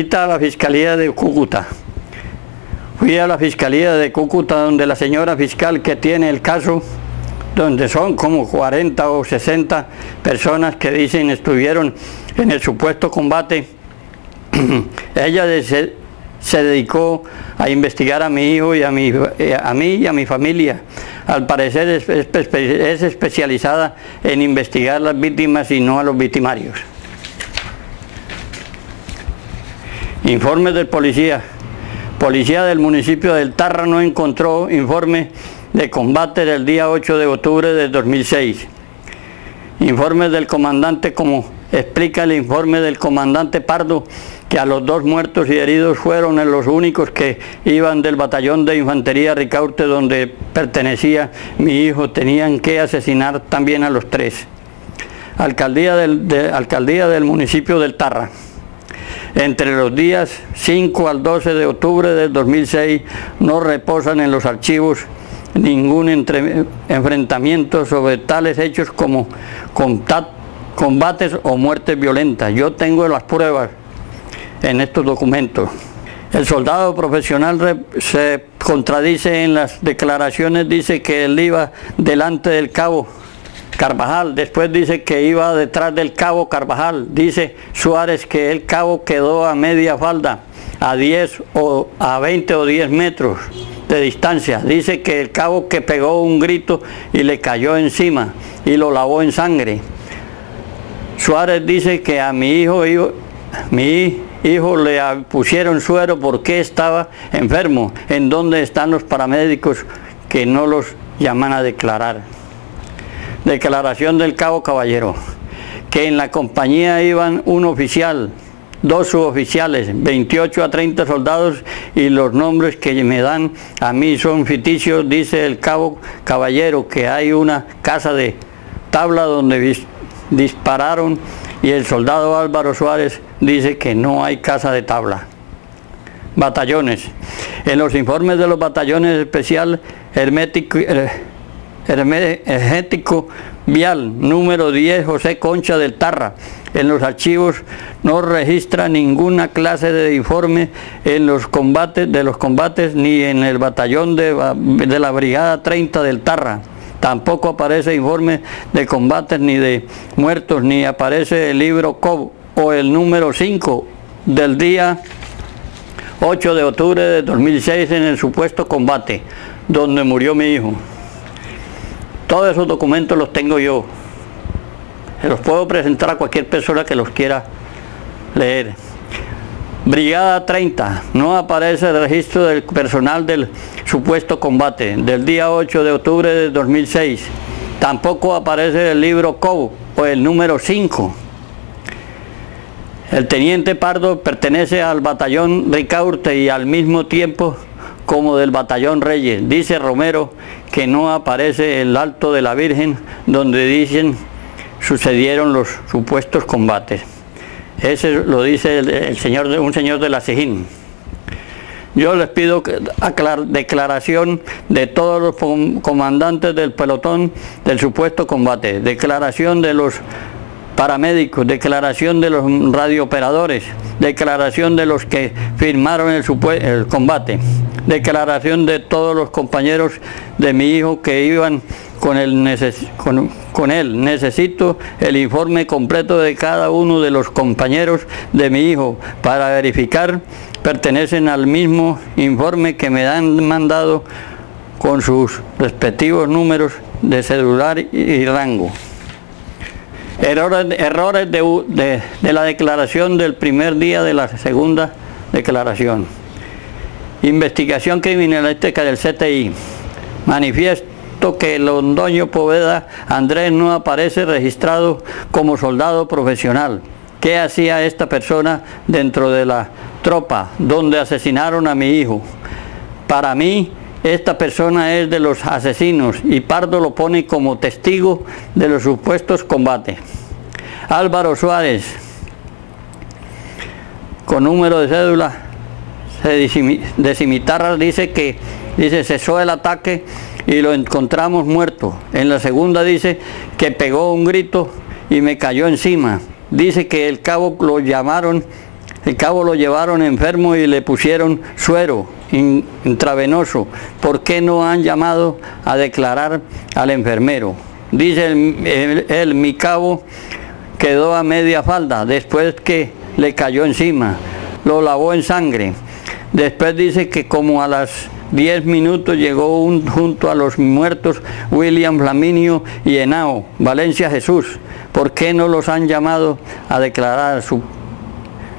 A la Fiscalía de Cúcuta. Fui a la Fiscalía de Cúcuta, donde la señora fiscal que tiene el caso, donde son como 40 o 60 personas que dicen estuvieron en el supuesto combate. Ella se dedicó a investigar a mi hijo y a mí y a mi familia. Al parecer es especializada en investigar las víctimas y no a los victimarios. Informes del policía. Policía del municipio del Tarra no encontró informe de combate del día 8 de octubre de 2006. Informes del comandante, como explica el informe del comandante Pardo, que a los 2 muertos y heridos fueron los únicos que iban del batallón de infantería Ricaurte, donde pertenecía mi hijo. Tenían que asesinar también a los 3. Alcaldía del municipio del Tarra. Entre los días 5 al 12 de octubre del 2006 no reposan en los archivos ningún enfrentamiento sobre tales hechos como combates o muertes violentas. Yo tengo las pruebas en estos documentos. El soldado profesional se contradice en las declaraciones, dice que él iba delante del cabo Carvajal, después dice que iba detrás del cabo Carvajal. Dice Suárez que el cabo quedó a media falda, a 10 o a 20 o 10 metros de distancia. Dice que el cabo que pegó un grito y le cayó encima y lo lavó en sangre. Suárez dice que a mi hijo le pusieron suero porque estaba enfermo. ¿En dónde están los paramédicos que no los llaman a declarar? Declaración del cabo Caballero, que en la compañía iban un oficial, 2 suboficiales, 28 a 30 soldados, y los nombres que me dan a mí son ficticios. Dice el cabo Caballero que hay una casa de tabla donde dispararon, y el soldado Álvaro Suárez dice que no hay casa de tabla. Batallones. En los informes de los batallones especial Energético Vial, número 10, José Concha del Tarra. En los archivos no registra ninguna clase de informe de los combates ni en el batallón de la Brigada 30 del Tarra. Tampoco aparece informe de combates ni de muertos, ni aparece el libro COB o el número 5 del día 8 de octubre de 2006 en el supuesto combate, donde murió mi hijo. Todos esos documentos los tengo yo. Se los puedo presentar a cualquier persona que los quiera leer. Brigada 30. No aparece el registro del personal del supuesto combate del día 8 de octubre de 2006. Tampoco aparece el libro COB o el número 5. El teniente Pardo pertenece al batallón Ricaurte y al mismo tiempo como del batallón Reyes. Dice Romero que no aparece el Alto de la Virgen, donde dicen sucedieron los supuestos combates. Ese lo dice un señor de la Cejín. Yo les pido declaración de todos los comandantes del pelotón del supuesto combate, declaración de los paramédicos, declaración de los radiooperadores, declaración de los que firmaron el combate, declaración de todos los compañeros de mi hijo que iban con él. Necesito el informe completo de cada uno de los compañeros de mi hijo para verificar pertenecen al mismo informe que me han mandado con sus respectivos números de celular y rango. Errores de la declaración del primer día de la segunda declaración. Investigación criminalística del CTI. Manifiesto que Londoño Poveda Andrés no aparece registrado como soldado profesional. ¿Qué hacía esta persona dentro de la tropa donde asesinaron a mi hijo? Para mí, esta persona es de los asesinos y Pardo lo pone como testigo de los supuestos combates. Álvaro Suárez, con número de cédula de Cimitarra, dice cesó el ataque y lo encontramos muerto. En la segunda dice que pegó un grito y me cayó encima. Dice que el cabo lo llamaron El cabo lo llevaron enfermo y le pusieron suero intravenoso. ¿Por qué no han llamado a declarar al enfermero? Dice mi cabo quedó a media falda después que le cayó encima, lo lavó en sangre. Después dice que como a las 10 minutos llegó junto a los muertos William Flaminio y Henao, Valencia Jesús. ¿Por qué no los han llamado a declarar?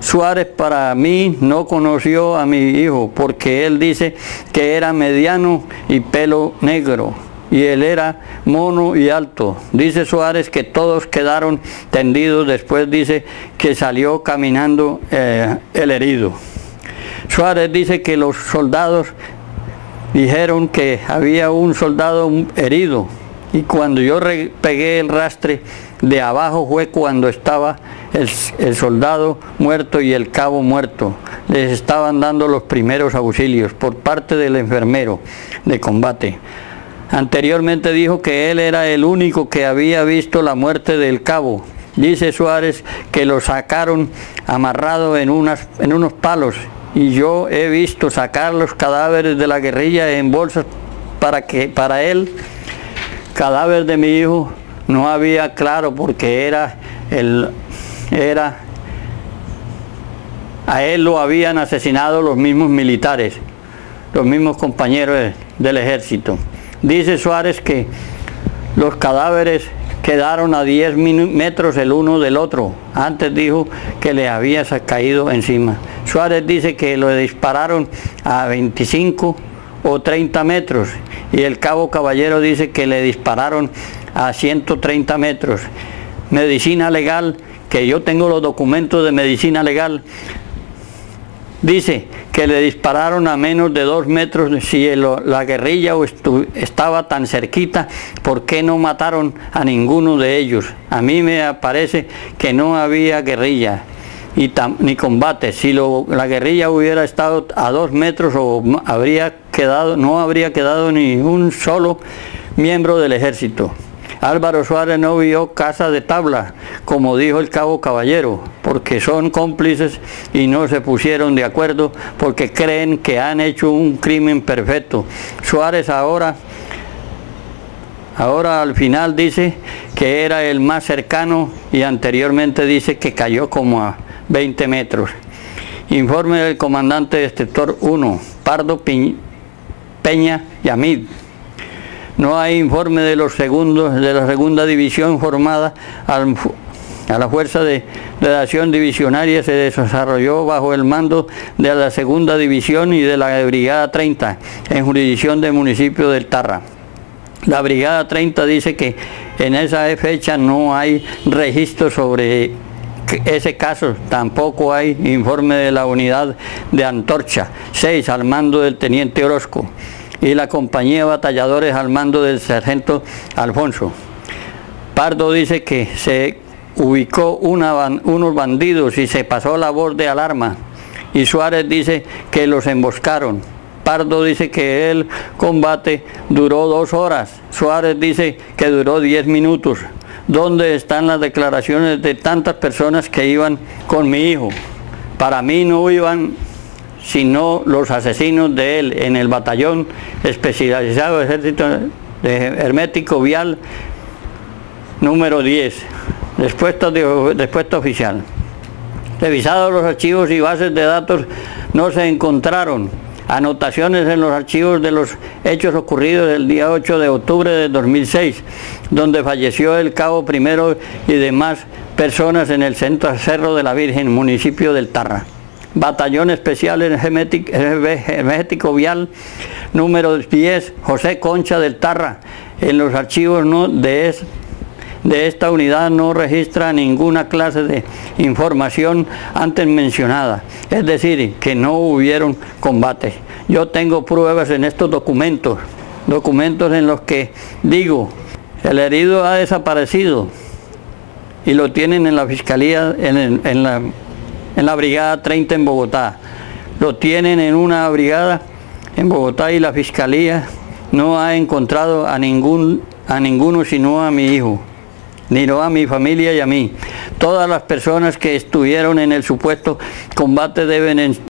Suárez para mí no conoció a mi hijo porque él dice que era mediano y pelo negro y él era mono y alto. Dice Suárez que todos quedaron tendidos, después dice que salió caminando el herido. Suárez dice que los soldados dijeron que había un soldado herido y cuando yo pegué el rastre de abajo fue cuando estaba el soldado muerto y el cabo muerto. Les estaban dando los primeros auxilios por parte del enfermero de combate. Anteriormente dijo que él era el único que había visto la muerte del cabo. Dice Suárez que lo sacaron amarrado en unos palos y yo he visto sacar los cadáveres de la guerrilla en bolsas para él, cadáver de mi hijo, no había claro porque a él lo habían asesinado los mismos militares, los mismos compañeros del ejército. Dice Suárez que los cadáveres quedaron a 10 metros el uno del otro. Antes dijo que le había caído encima. Suárez dice que lo dispararon a 25 o 30 metros y el cabo Caballero dice que le dispararon a 130 metros. Medicina legal, que yo tengo los documentos de medicina legal, dice que le dispararon a menos de 2 metros. Si la guerrilla estaba tan cerquita, ¿por qué no mataron a ninguno de ellos? A mí me parece que no había guerrilla ni combate. Si la guerrilla hubiera estado a 2 metros no habría quedado ni un solo miembro del ejército. Álvaro Suárez no vio casa de tabla, como dijo el cabo Caballero, porque son cómplices y no se pusieron de acuerdo porque creen que han hecho un crimen perfecto. Suárez ahora al final dice que era el más cercano y anteriormente dice que cayó como a 20 metros. Informe del comandante del sector 1, Pardo Peña Yamid. No hay informe de los segundos de la segunda división formada a la fuerza de redacción divisionaria. Se desarrolló bajo el mando de la segunda división y de la brigada 30 en jurisdicción del municipio del Tarra. La brigada 30 dice que en esa fecha no hay registro sobre ese caso, tampoco hay informe de la unidad de Antorcha 6 al mando del teniente Orozco y la compañía de batalladores al mando del sargento Alfonso. Pardo dice que se ubicó unos bandidos y se pasó la voz de alarma y Suárez dice que los emboscaron. Pardo dice que el combate duró 2 horas, Suárez dice que duró 10 minutos. ¿Dónde están las declaraciones de tantas personas que iban con mi hijo? Para mí no iban sino los asesinos de él en el batallón especializado de ejército de hermético vial número 10, respuesta oficial. Revisados los archivos y bases de datos, no se encontraron anotaciones en los archivos de los hechos ocurridos el día 8 de octubre de 2006, donde falleció el cabo primero y demás personas en el centro Cerro de la Virgen, municipio del Tarra. Batallón Especial Hermético Vial número 10, José Concha del Tarra. En los archivos de esta unidad no registra ninguna clase de información antes mencionada, es decir, que no hubieron combates. Yo tengo pruebas en estos documentos en los que digo, el herido ha desaparecido y lo tienen en la fiscalía, en la brigada 30 en Bogotá. Lo tienen en una brigada en Bogotá y la fiscalía no ha encontrado a ninguno sino a mi hijo. sino a mi familia y a mí. Todas las personas que estuvieron en el supuesto combate deben